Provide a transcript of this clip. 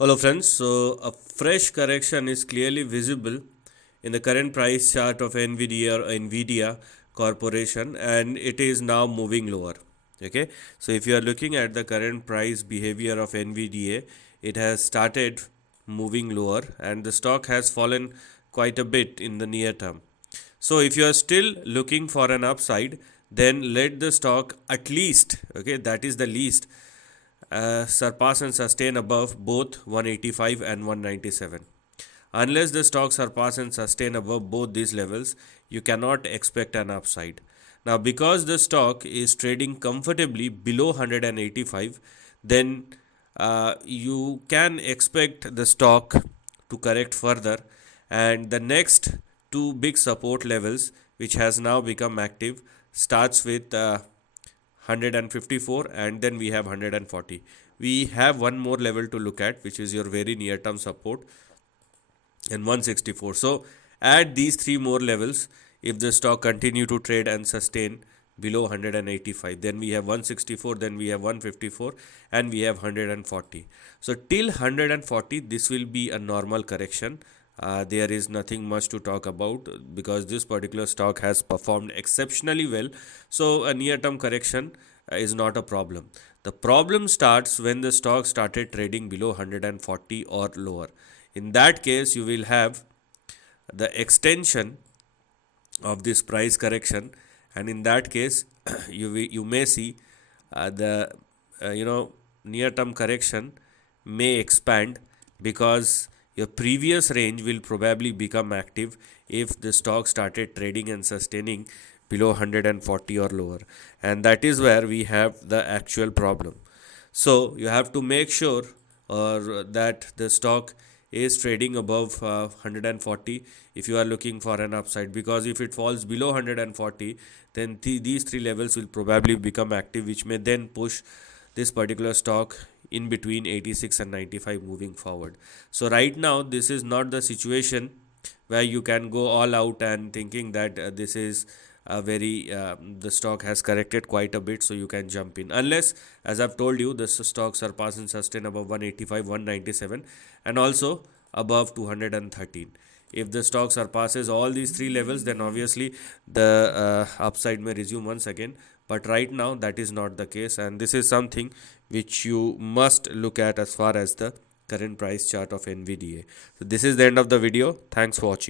Hello friends, so a fresh correction is clearly visible in the current price chart of Nvidia Corporation, and it is now moving lower. Okay, so if you are looking at the current price behavior of Nvidia, it has started moving lower and the stock has fallen quite a bit in the near term. So if you are still looking for an upside, then let the stock at least, okay, that is the least, surpass and sustain above both 185 and 197. Unless the stock surpass and sustain above both these levels, you cannot expect an upside. Now, because the stock is trading comfortably below 185, then you can expect the stock to correct further, and the next two big support levels, which has now become active, starts with 154 and then we have 140. We have one more level to look at, which is your very near term support, and 164. So at these three more levels, if the stock continue to trade and sustain below 185, then we have 164, then we have 154, and we have 140. So till 140, this will be a normal correction. There is nothing much to talk about because this particular stock has performed exceptionally well. So a near term correction is not a problem. The problem starts when the stock started trading below 140 or lower. In that case, you will have the extension of this price correction, and in that case, you may see the near term correction may expand because your previous range will probably become active if the stock started trading and sustaining below 140 or lower, and that is where we have the actual problem. So you have to make sure that the stock is trading above 140 if you are looking for an upside, because if it falls below 140, then these three levels will probably become active, which may then push this particular stock in between 86 and 95 moving forward. So right now this is not the situation where you can go all out and thinking that this is a very the stock has corrected quite a bit, so you can jump in, unless, as I've told you, the stock surpass and sustain above 185, 197 and also above 213. If the stock surpasses all these three levels, then obviously the upside may resume once again, but right now that is not the case, and this is something which you must look at as far as the current price chart of Nvidia. So this is the end of the video. Thanks for watching.